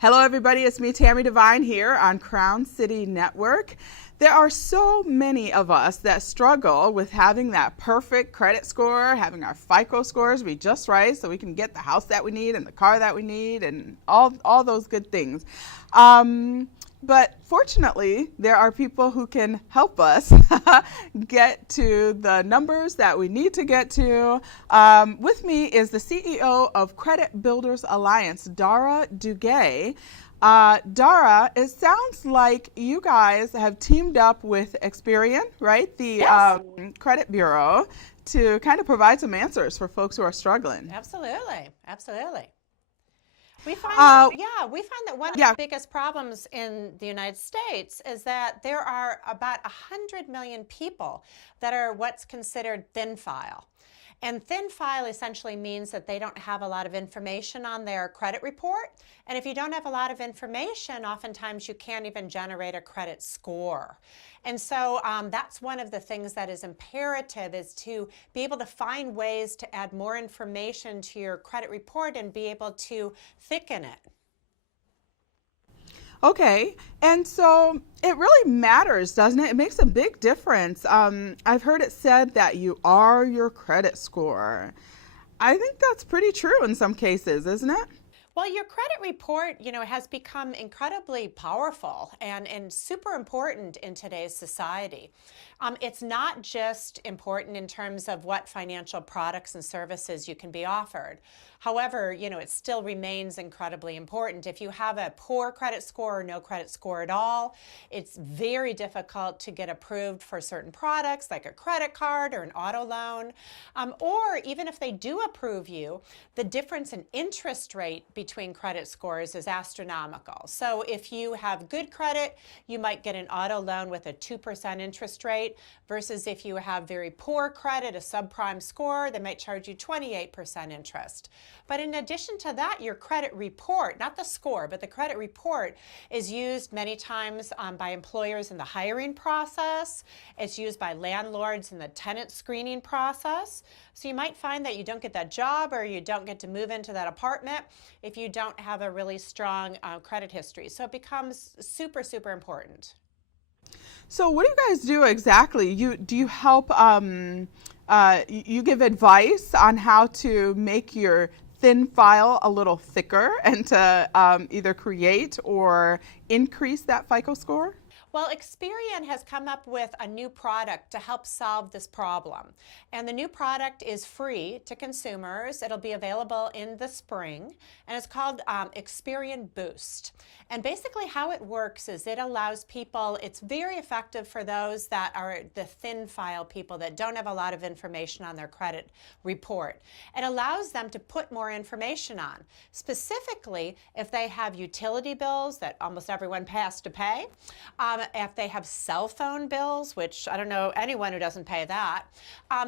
Hello, everybody. It's me, Tammy Devine, here on Crown City Network. There are so many of us that struggle with having that perfect credit score, having our FICO scores be just right so we can get the house that we need and the car that we need and all those good things. But fortunately, there are people who can help us get to the numbers that we need to get to. With me is the CEO of Credit Builders Alliance, Dara Duguay. Dara, it sounds like you guys have teamed up with EXPERIAN, right? The Yes. credit bureau, to kind of provide some answers for folks who are struggling. Absolutely. Absolutely. We find Uh, that one of yeah. the biggest problems in the United States is that there are about 100 million people that are what's considered thin file. And thin file essentially means that they don't have a lot of information on their credit report. And if you don't have a lot of information, oftentimes you can't even generate a credit score. And so that's one of the things that is imperative, is to be able to find ways to add more information to your credit report and be able to thicken it. Okay, and so it really matters, doesn't it? It makes a big difference. I've heard it said that you are your credit score. I think that's pretty true in some cases, isn't it? Well, your credit report, has become incredibly powerful and super important in today's society. It's not just important in terms of what financial products and services you can be offered. However, it still remains incredibly important. If you have a poor credit score or no credit score at all, it's very difficult to get approved for certain products like a credit card or an auto loan. Or even if they do approve you, the difference in interest rate between credit scores is astronomical. So if you have good credit, you might get an auto loan with a 2% interest rate, versus if you have very poor credit, a subprime score, they might charge you 28% interest. But in addition to that, your credit report, not the score, but the credit report, is used many times by employers in the hiring process. It's used by landlords in the tenant screening process. So you might find that you don't get that job or you don't get to move into that apartment if you don't have a really strong credit history. So it becomes super, super important. So what do you guys do exactly? Do you help? You give advice on how to make your thin file a little thicker and to either create or increase that FICO score? Well, Experian has come up with a new product to help solve this problem. And the new product is free to consumers. It'll be available in the spring, and it's called Experian Boost. And basically how it works is it allows people, it's very effective for those that are the thin file people that don't have a lot of information on their credit report. It allows them to put more information on, specifically if they have utility bills that almost everyone has to pay, if they have cell phone bills, which I don't know anyone who doesn't pay that.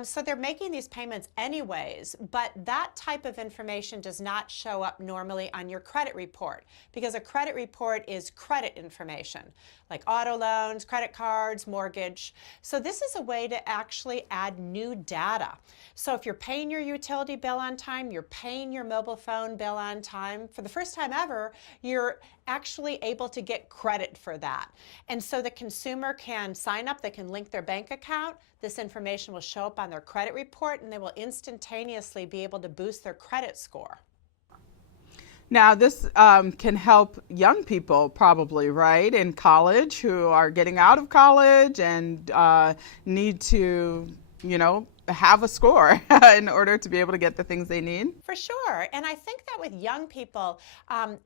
So they're making these payments anyways, but that type of information does not show up normally on your credit report, because a credit report is credit information, like auto loans, credit cards, mortgage. So this is a way to actually add new data. So if you're paying your utility bill on time, you're paying your mobile phone bill on time, for the first time ever, you're actually able to get credit for that. And so the consumer can sign up, they can link their bank account, this information will show up on their credit report, and they will instantaneously be able to boost their credit score. Now, this can help young people probably, right, in college, who are getting out of college and need to, have a score in order to be able to get the things they need. For sure. And I think that with young people,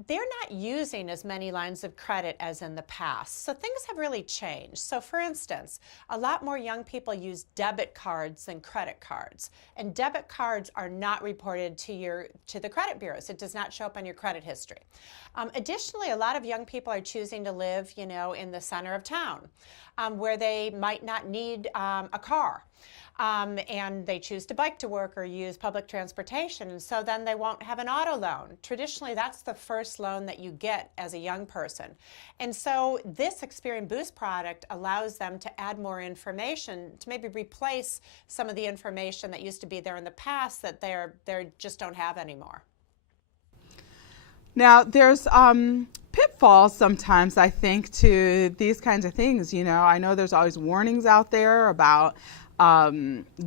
they're not using as many lines of credit as in the past. So things have really changed. So for instance, a lot more young people use debit cards than credit cards. And debit cards are not reported to the credit bureaus. It does not show up on your credit history. Additionally, a lot of young people are choosing to live, in the center of town, where they might not need a car. And they choose to bike to work or use public transportation, and so then they won't have an auto loan. Traditionally, that's the first loan that you get as a young person. And so this Experian Boost product allows them to add more information to maybe replace some of the information that used to be there in the past that they just don't have anymore. Now, there's pitfalls sometimes, I think, to these kinds of things. You know, I know there's always warnings out there about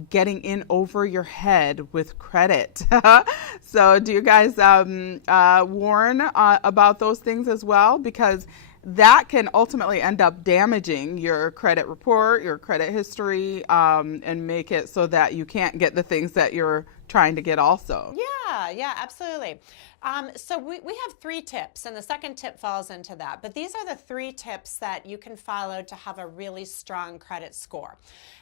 getting in over your head with credit. So do you guys warn about those things as well? Because that can ultimately end up damaging your credit report, your credit history, and make it so that you can't get the things that you're trying to get also. Yeah, absolutely. So we have 3 tips, and the second tip falls into that. But these are the 3 tips that you can follow to have a really strong credit score.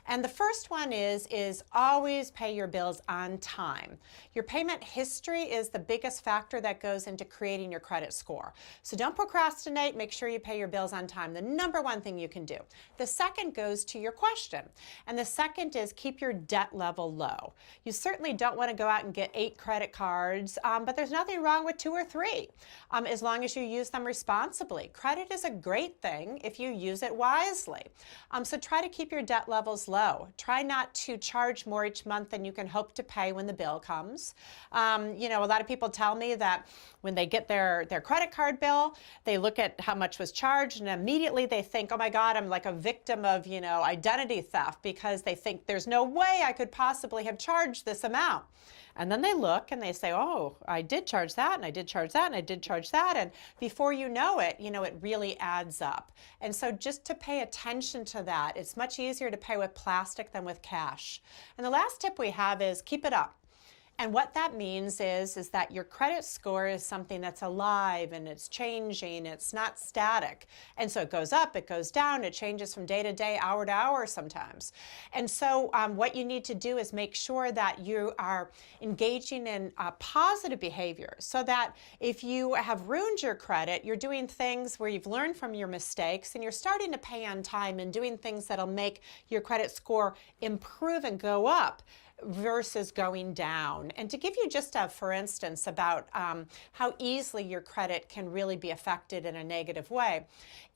And the first one is always pay your bills on time. Your payment history is the biggest factor that goes into creating your credit score. So don't procrastinate. Make sure you pay your bills on time. The number one thing you can do. The second goes to your question. And the second is keep your debt level low. You certainly don't want to go out and get 8 credit cards, but there's nothing wrong with 2 or 3, as long as you use them responsibly. Credit is a great thing if you use it wisely. So try to keep your debt levels low. Try not to charge more each month than you can hope to pay when the bill comes. You know, a lot of people tell me that when they get their credit card bill, they look at how much was charged and immediately they think, oh my God, I'm like a victim of, you know, identity theft, because they think there's no way I could possibly have charged this amount. And then they look and they say, oh, I did charge that, and I did charge that, and I did charge that. And before you know it really adds up. And so just to pay attention to that, it's much easier to pay with plastic than with cash. And the last tip we have is keep it up. And what that means is that your credit score is something that's alive and it's changing. It's not static. And so it goes up, it goes down, it changes from day to day, hour to hour sometimes. And so what you need to do is make sure that you are engaging in positive behavior, so that if you have ruined your credit, you're doing things where you've learned from your mistakes and you're starting to pay on time and doing things that'll make your credit score improve and go up versus going down. And to give you just a for instance about how easily your credit can really be affected in a negative way.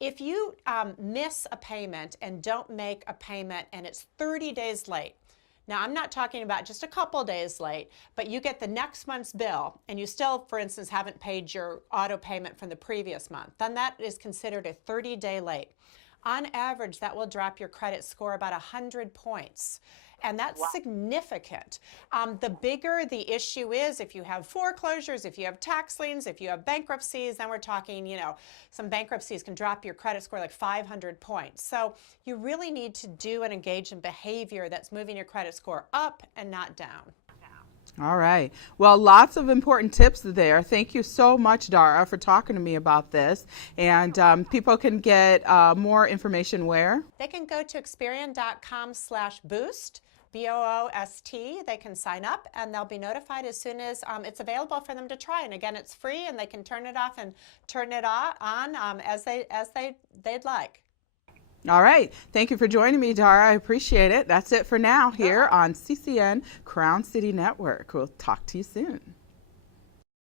If you miss a payment and don't make a payment and it's 30 days late, now, I'm not talking about just a couple days late, but you get the next month's bill and you still, for instance, haven't paid your auto payment from the previous month, then that is considered a 30-day late. On average, that will drop your credit score about 100 points. And that's significant. The bigger the issue is, if you have foreclosures, if you have tax liens, if you have bankruptcies, then we're talking, you know, some bankruptcies can drop your credit score like 500 points. So you really need to do and engage in behavior that's moving your credit score up and not down. All right. Well, lots of important tips there. Thank you so much, Dara, for talking to me about this. And people can get more information where? They can go to experian.com/boost. BOOST. They can sign up and they'll be notified as soon as it's available for them to try. And again, it's free and they can turn it off and turn it on as they'd like. All right. Thank you for joining me, Dara. I appreciate it. That's it for now here on CCN Crown City Network. We'll talk to you soon.